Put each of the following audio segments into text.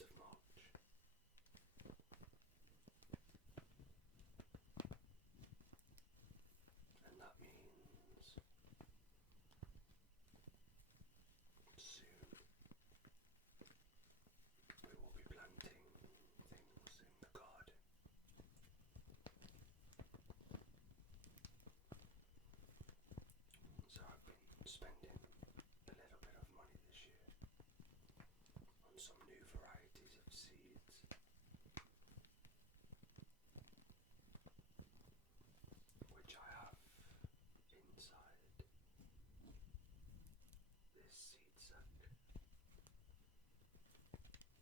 1st of March. And that means soon we will be planting things in the garden. So I've been spending a little bit of money this year on some new varieties of seeds, which I have inside this seed sack.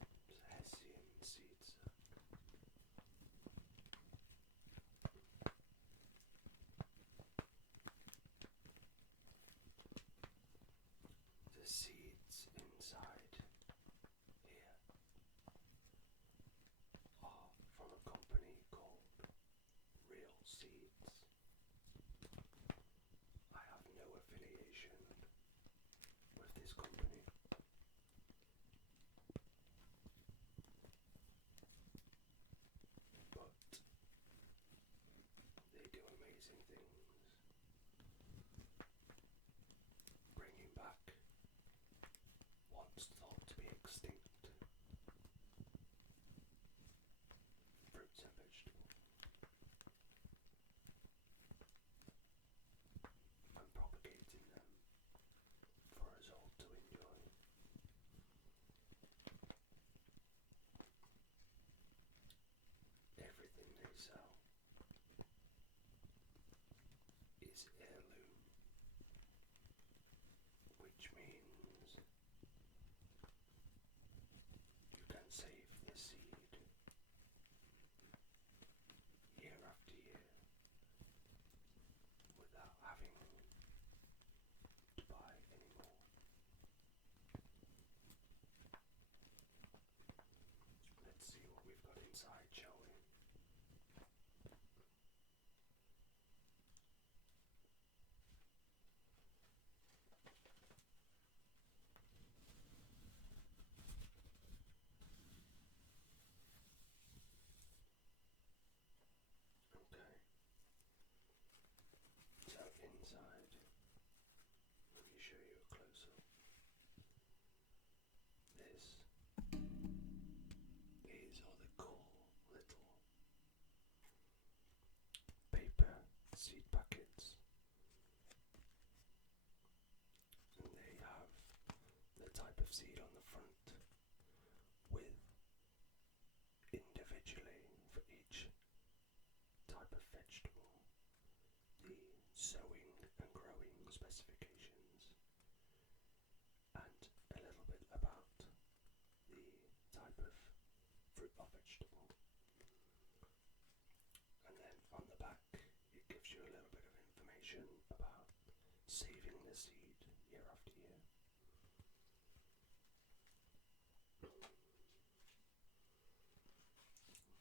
It's a Hessian seed sack. The seeds inside here are from a company called RealSeeds. I have no affiliation with this company, but they do amazing things, bringing back once thought to be extinct fruits and vegetables, and propagating them for us all to enjoy. Everything they sell is heirloom, which means you can save the seed year after year without having to buy any more. Let's see what we've got inside, shall we? Okay. So inside, let me show you a close-up. These are the cool little paper seed packets, and they have the type of seed on the front with individually for each type of vegetable the sowing and growing specifications and a little bit about the type of fruit or vegetable. And then on the back it gives you a little bit of information about saving the seed year after year.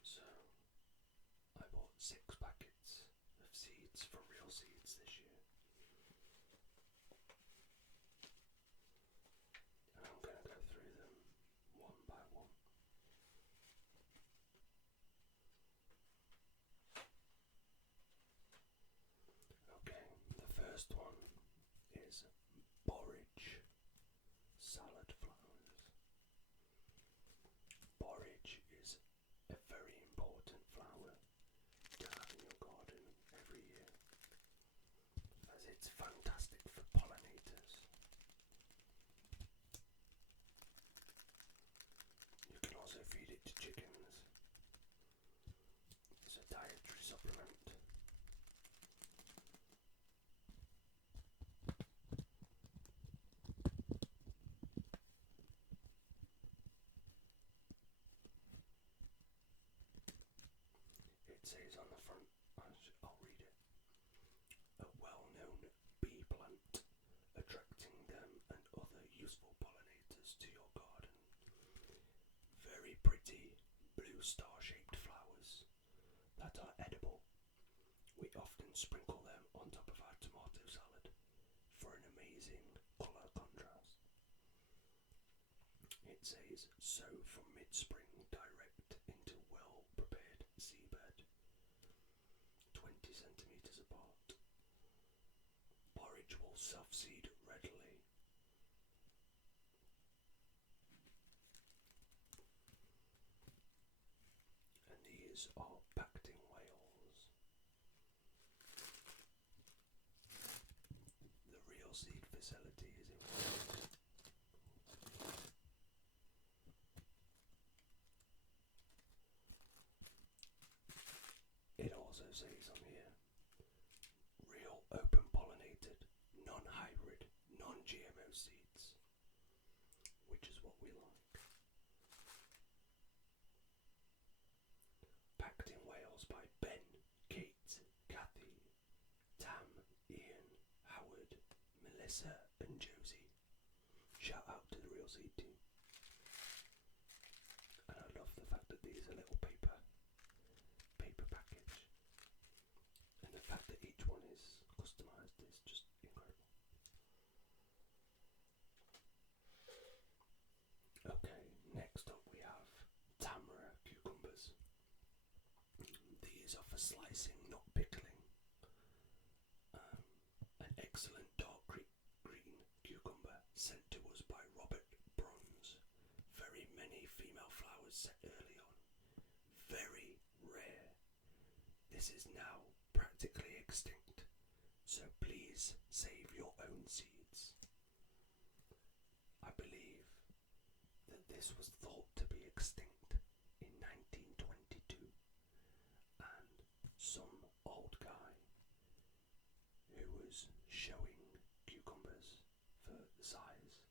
So I bought 6 packets of seeds for RealSeeds this year, and I'm going to go through them one by one. Okay, the first one is borage salad flowers. Borage is a very important flower to have in your garden every year, as it's fantastic for pollinators. You can also feed it to chickens. It's a dietary supplement. It says on the front, I'll read it, a well-known bee plant, attracting them and other useful pollinators to your garden. Very pretty blue star-shaped flowers that are edible. We often sprinkle them on top of our tomato salad for an amazing colour contrast. It says, sow from mid-spring direct into well-prepared seabed, 20 centimetres apart. Borage will self-seed readily. And these are packed in Wales. The RealSeed facility is in Wales. It also says on here, real open pollinated, non-hybrid, non-GMO seeds, which is what we like. Packed in Wales by Ben, Kate, Kathy, Tam, Ian, Howard, Melissa and Josie. Shout out to the RealSeed team. And I love the fact that these are little paper package. And the fact that each one is customised is just incredible. Okay, next up we have Tamara cucumbers. These are for slicing, not pickling. An excellent dark green cucumber sent to us by Robert Bronze. Very many female flowers set early on. Very rare. This is now practically extinct, so please save your own seeds. I believe that this was thought to be extinct in 1922, and some old guy who was showing cucumbers for the size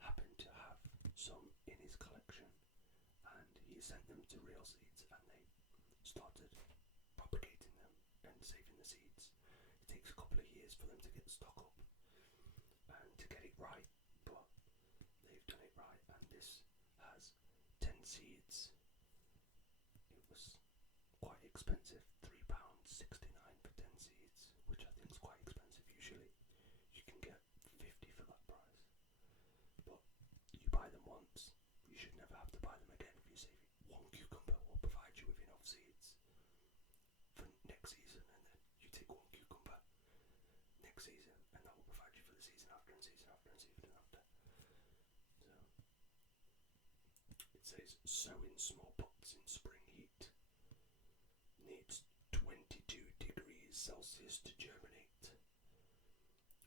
happened to have some in his collection, and he sent them to RealSeeds, and they started propagating them and saving the seeds. It takes a couple of years for them to get the stock up and to get it right, but they've done it right, and this has 10 seeds. It was quite expensive, £3.69 for 10 seeds, which I think is quite expensive. Usually you can get 50 for that price, but you buy them once, you should never have to buy them again. If you save one cucumber, will provide you with enough seeds for next season, and then you take one cucumber next season, and that will provide you for the season after, and season after, and season after. So it says, sow in small pots in spring heat. Needs 22 degrees Celsius to germinate.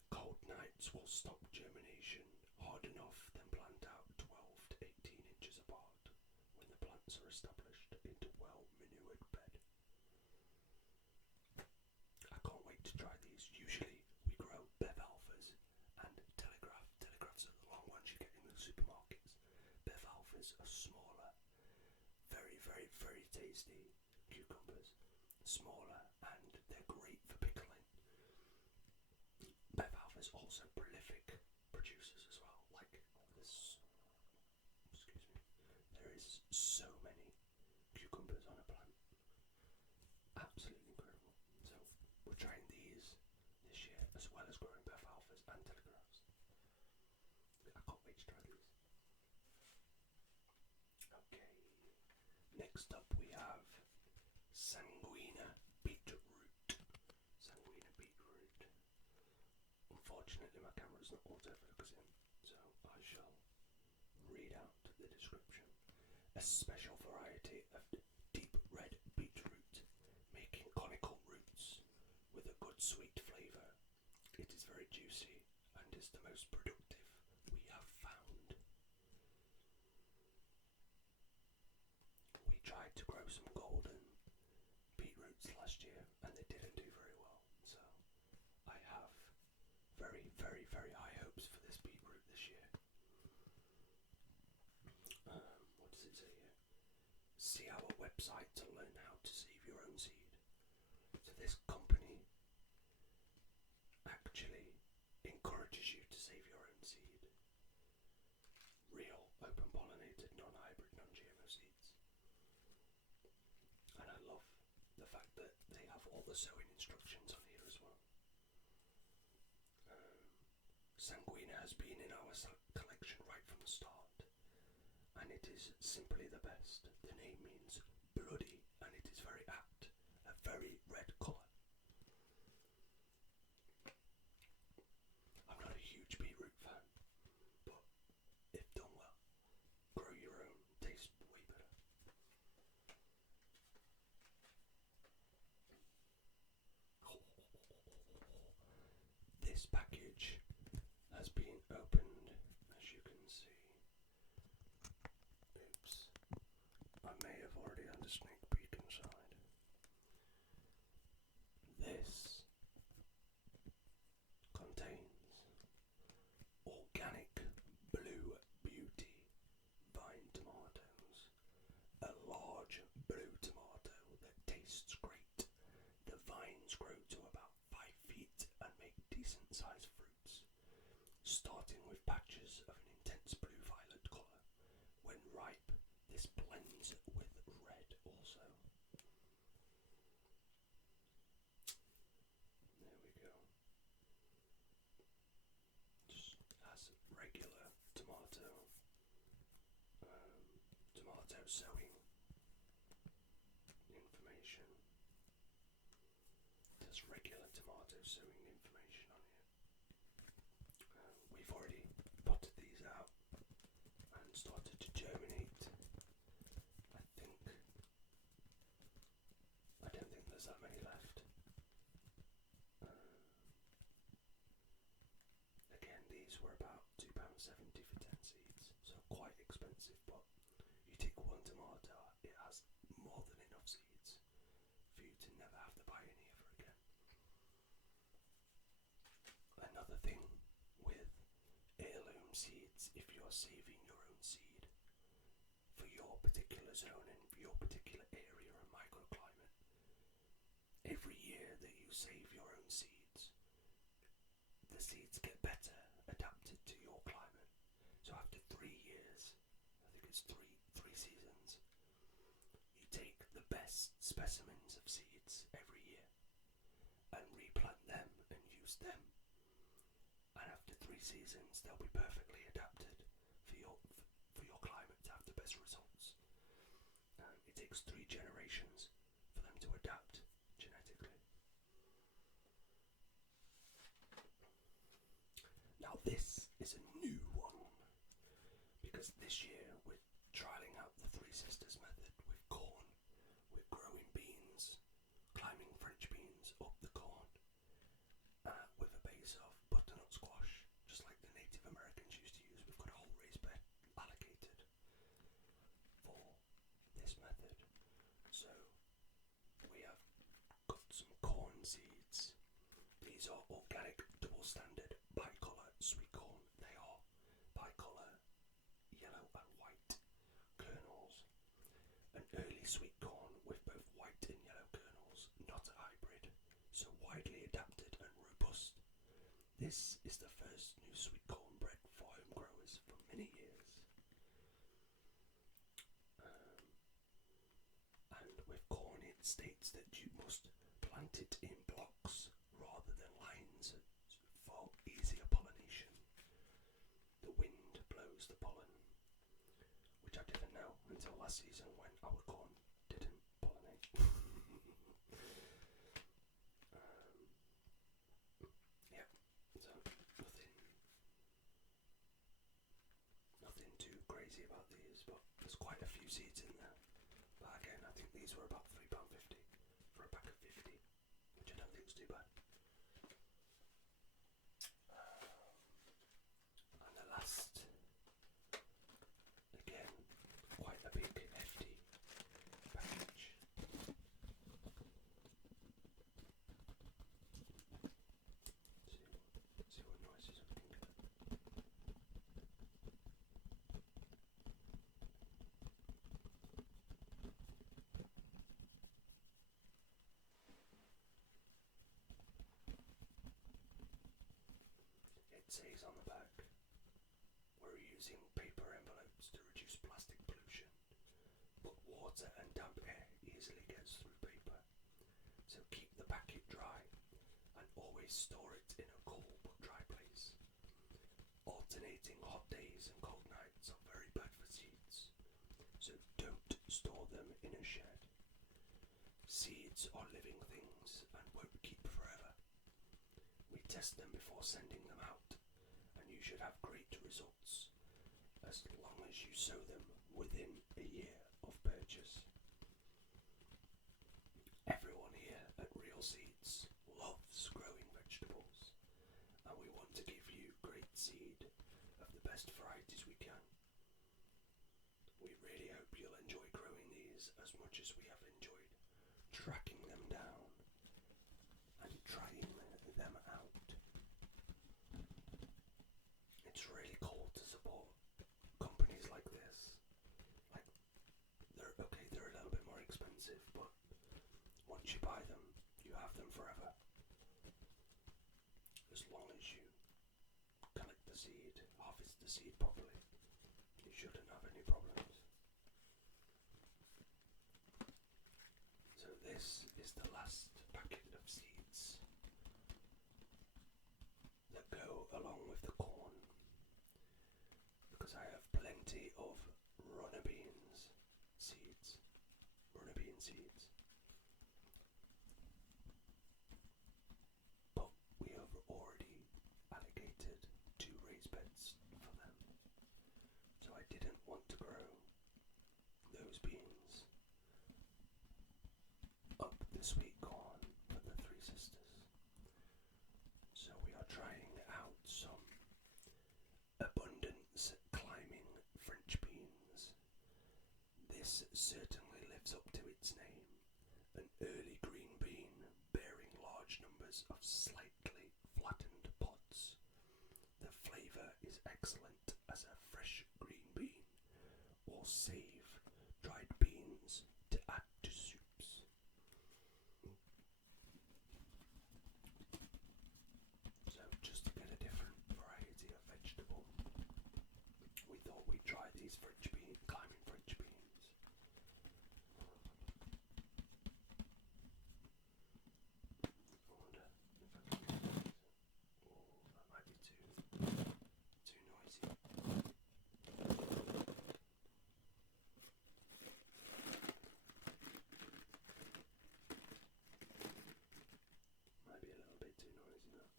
Cold nights will stop germination. Hard enough, then plant out 12 to 18 inches apart when the plants are established into well-manured bed. I can't wait to try these. Usually we grow Bev Alphas and Telegraph. Telegraphs are the long ones you get in the supermarkets. Bev Alphas are smaller, very, very, very tasty cucumbers. Smaller, and they're great for pickling. Bev Alphas also prolific producers as well. Like this, excuse me, there is so many cucumbers on a plant. Absolutely incredible. So we're trying these this year, as well as growing Bev Alphas and Telegraphs. I can't wait to try these. Okay, next up we have Sanguina beetroot. Sanguina beetroot. Unfortunately my camera's not autofocusing, so I shall read out the description. A special variety of deep red beetroot, making conical roots with a good sweet flavour. It is very juicy and is the most productive we have found. We tried to grow some golden beetroots last year and they didn't do very well, so I have very, very, very high hopes for this beetroot this year. What does it say here? See our website to learn how to save your own seed. So this company actually encourages you to save your own seed. Real, open pollinated, non-hybrid, non-GMO seeds. And I love the fact that they have all the sowing instructions on here as well. Sanguina has been in our collection right from the start, and it is simply the best. The name means bloody, and it is very apt. A very red colour. I'm not a huge beetroot fan, but if done well, grow your own, tastes way better. This package has been opened, as you can see. Oops. I may have already had a sneak peek inside. This contains organic Blue Beauty vine tomatoes. A large blue tomato that tastes great. The vines grow to about 5 feet and make decent sized fruits, starting with patches of an intense blue-violet colour. When ripe, this blends with red also. There we go. Just has regular tomato sowing information. There's regular tomato sowing information on here. We've already potted these out and started to germinate. I don't think there's that many left. Again, these were about £2.70 for 10 seeds, so quite expensive, but you take one tomato, it has more than enough seeds for you to never have to buy any ever again. Another thing with heirloom seeds, if you're saving your own seed for your particular zone and your particular area and microclimate, every year that you save your own seeds, the seeds get better adapted to your climate. So after 3 years, I think it's three seasons, you take the best specimens of seeds every year and replant them and use them. And after 3 seasons, they'll be perfectly adapted for your climate to have the best results. It takes 3 generations for them to adapt genetically. Now this is a new one, because this year we're trialling out the Three Sisters method with corn. We're growing beans, climbing French beans up the corn with a base of butternut squash, just like the Native Americans used to use. We've got a whole raised bed allocated for this method. So we have got some corn seeds. These are organic double standard bicolour sweet corn. They are bicolour yellow and white kernels. An early sweet corn with both white and yellow kernels, not a hybrid, so widely adapted and robust. This is the first new sweet corn bred for home growers for many years. And with corn, it states that you must plant it in blocks rather than lines for easier pollination. The wind blows the pollen, which I didn't know until last season when our corn didn't pollinate. Yeah, so nothing too crazy about these, but there's quite a few seeds in there. But again, I think these were about £3.50 for a pack of 50, which I don't think is too bad. And the last, again, quite a big, hefty package. See what noises we can get. It says on the back, we're using paper envelopes to reduce plastic pollution, but water and damp air easily gets through paper. So keep the packet dry and always store it in a cool but dry place. Alternating hot days and cold nights are very bad for seeds. store them in a shed. Seeds are living things and won't keep forever. We test them before sending them out, and you should have great results as long as you sow them within a year of purchase. Everyone here at RealSeeds loves growing vegetables, and we want to give you great seed of the best varieties we can. We really hope you'll enjoy growing these as much as we have enjoyed tracking them down and trying them out. It's really cool to support companies like this. Like, they're a little bit more expensive, but once you buy them, you have them forever. As long as you collect the seed, harvest the seed properly, you shouldn't have any problems. So this is the last packet of seeds that go along with the corn, because I have plenty of runner bean seeds. But we have already allocated 2 raised beds for them, so I didn't want to grow those beans up the sweet corn for the 3 sisters. So we are trying out some abundance climbing French beans. This certainly lives up to its name, an early green bean bearing large numbers of slightly flattened pods. The flavour is excellent as a fresh green bean, or save dried beans to add to soups. So just to get a different variety of vegetable, we thought we'd try these climbing French beans. I wonder if I can get these. Oh, that might be too noisy. Might be a little bit too noisy now.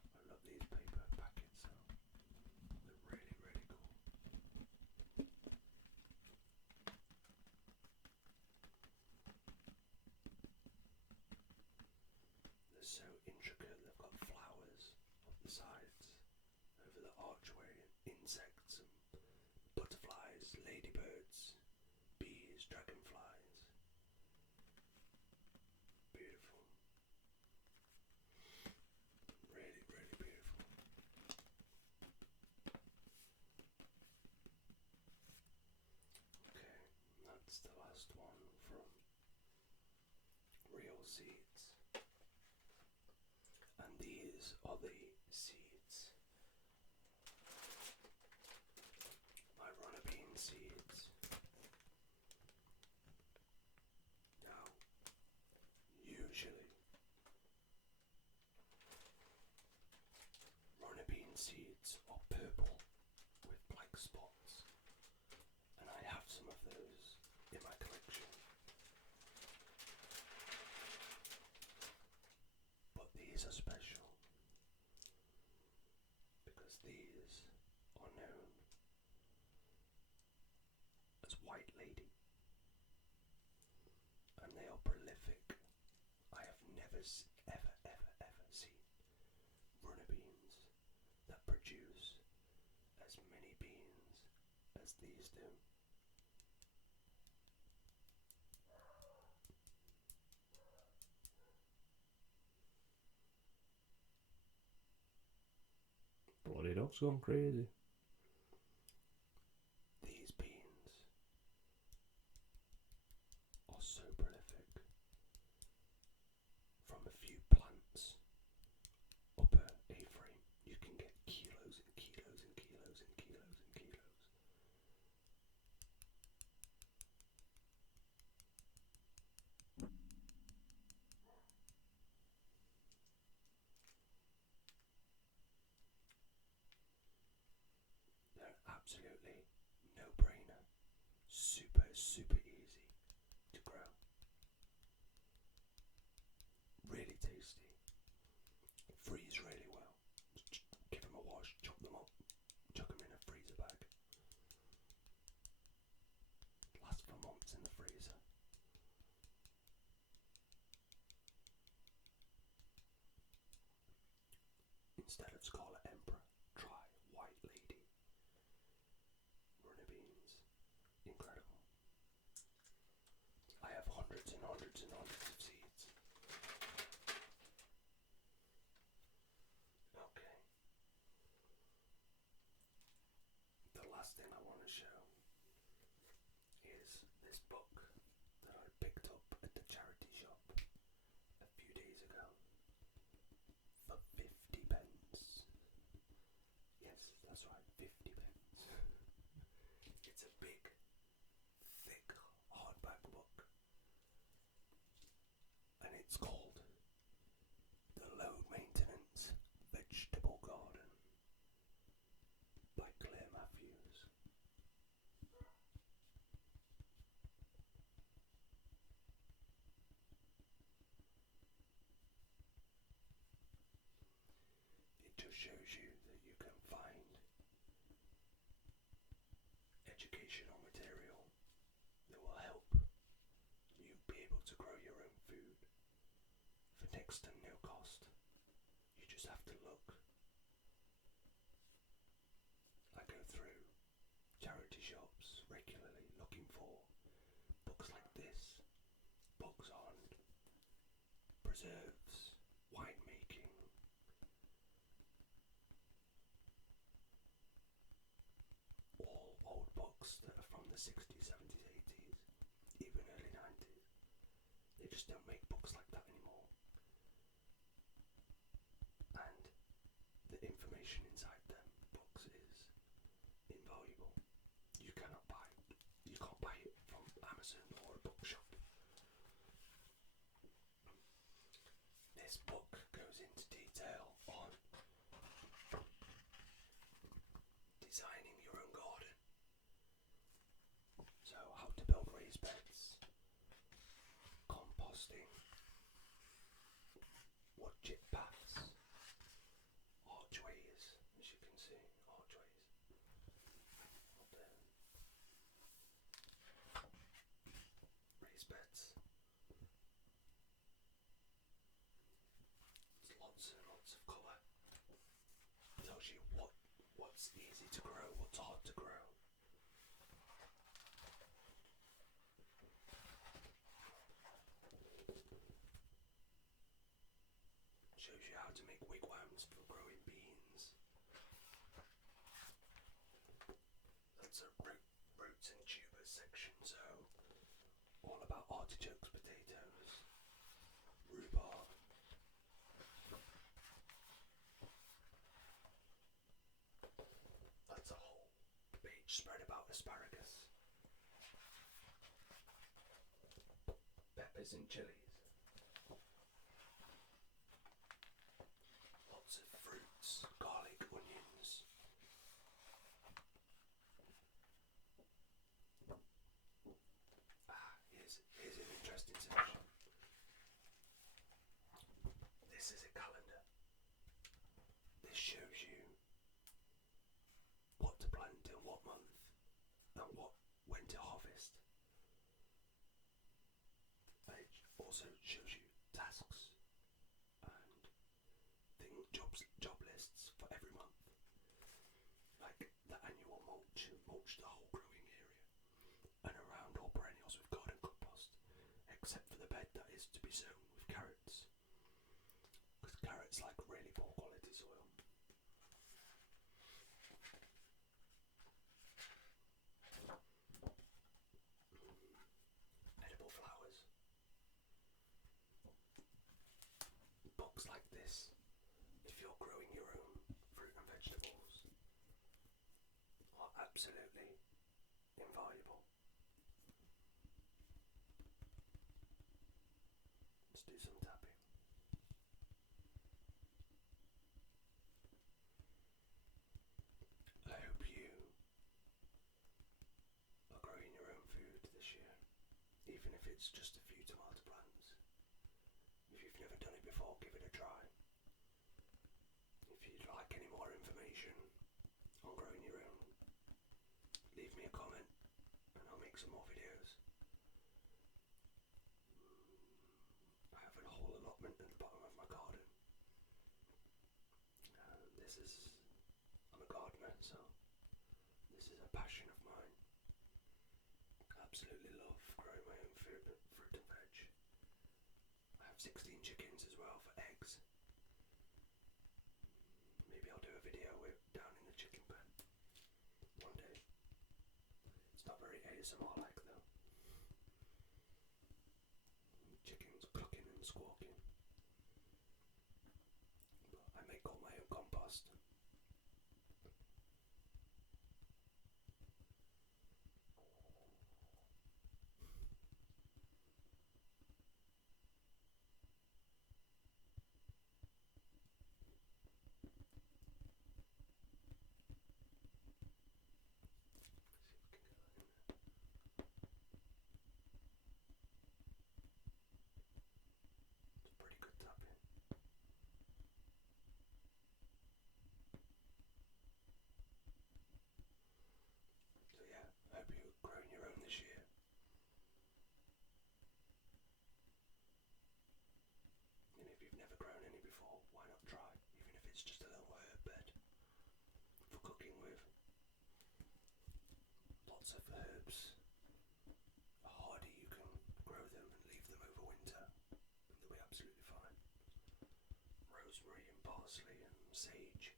I love these paper packets though. They're really, really cool. They're so intricate. They've got flowers up the sides, over the archway, and insects and butterflies, ladybirds, bees, dragonflies. Beautiful. Really, really beautiful. Okay, that's the last one from RealSeeds. And these are the seeds. My runner bean seeds. Now, usually, runner bean seeds are purple with black spots, and I have some of those in my collection. But these are special because these are known as White Lady, and they are prolific. I have never ever seen runner beans that produce as many beans as these do. Bloody dog's gone crazy. These beans are so prolific. From a few plants up a A-frame, you can get kilos and kilos and kilos and kilos and kilos. absolutely no-brainer. Super, super easy to grow. Really tasty. Freeze really well. Give them a wash, chop them up, chuck them in a freezer bag. Last for months in the freezer. Instead of Scarlet Emperor, try White Lady. Runner beans. Incredible. I have hundreds and hundreds and hundreds of seeds. Okay. The last thing I want to show is this book that I picked up at the charity shop a few days ago for 50 pence. Yes, that's right, 50 pence. It's a big, thick, hardback book, and it's called The Low Maintenance Vegetable Garden by Claire Matthews. It just shows you that you can find educational material that will help you be able to grow your own food for next to no cost. You just have to look. I go through charity shops regularly looking for books like this, books on preserves, winemaking, all old books that are from the 60s, 70s, 80s, even early 90s. They just don't make books like that anymore. And the information inside them books is invaluable. You can't buy it from Amazon or a bookshop. This book goes into detail on designing your own garden. So how to build raised beds, composting, wood chip paths, archways, as you can see, archways up there, raised beds. There's lots and lots of colour. Tells you what's easy to grow, what's hard to grow. Shows you how to make wigwams for growing beans. That's a roots and tubers section, so all about artichokes, potatoes, rhubarb. That's a whole page spread about asparagus, peppers and chilies. Lots of fruits, garlic, onions. Here's an interesting section. This is a calendar. This shows you what to plant in what month and when to harvest. And it also shows you tasks and job lists for every month. Like the annual mulch the whole growing area. And around all perennials with garden compost, except for the bed that is to be sown with carrots. Because carrots like really poor quality soil. Edible flowers. Books like this, if you're growing your own fruit and vegetables, are absolutely invaluable. Let's do some tapping. I hope you if it's just a few tomato plants. If you've never done it before, give it a try. If you'd like any more information on growing your own, leave me a comment and I'll make some more videos. I have a whole allotment at the bottom of my garden. I'm a gardener, so this is a passion of mine. I absolutely love growing my own fruit and veg. I have 16 chickens as well for eggs. Maybe I'll do a video down in the chicken pen one day. It's not very ASMR like though. Chickens clucking and squawking. But I make all my own compost. It's pretty good tapping. So yeah, I hope you're growing your own this year. And if you've never grown any before, why not try? Even if it's just a little herb bed for cooking with. Lots of herbs are hardy, you can grow them and leave them over winter and they'll be absolutely fine. Rosemary and parsley and sage.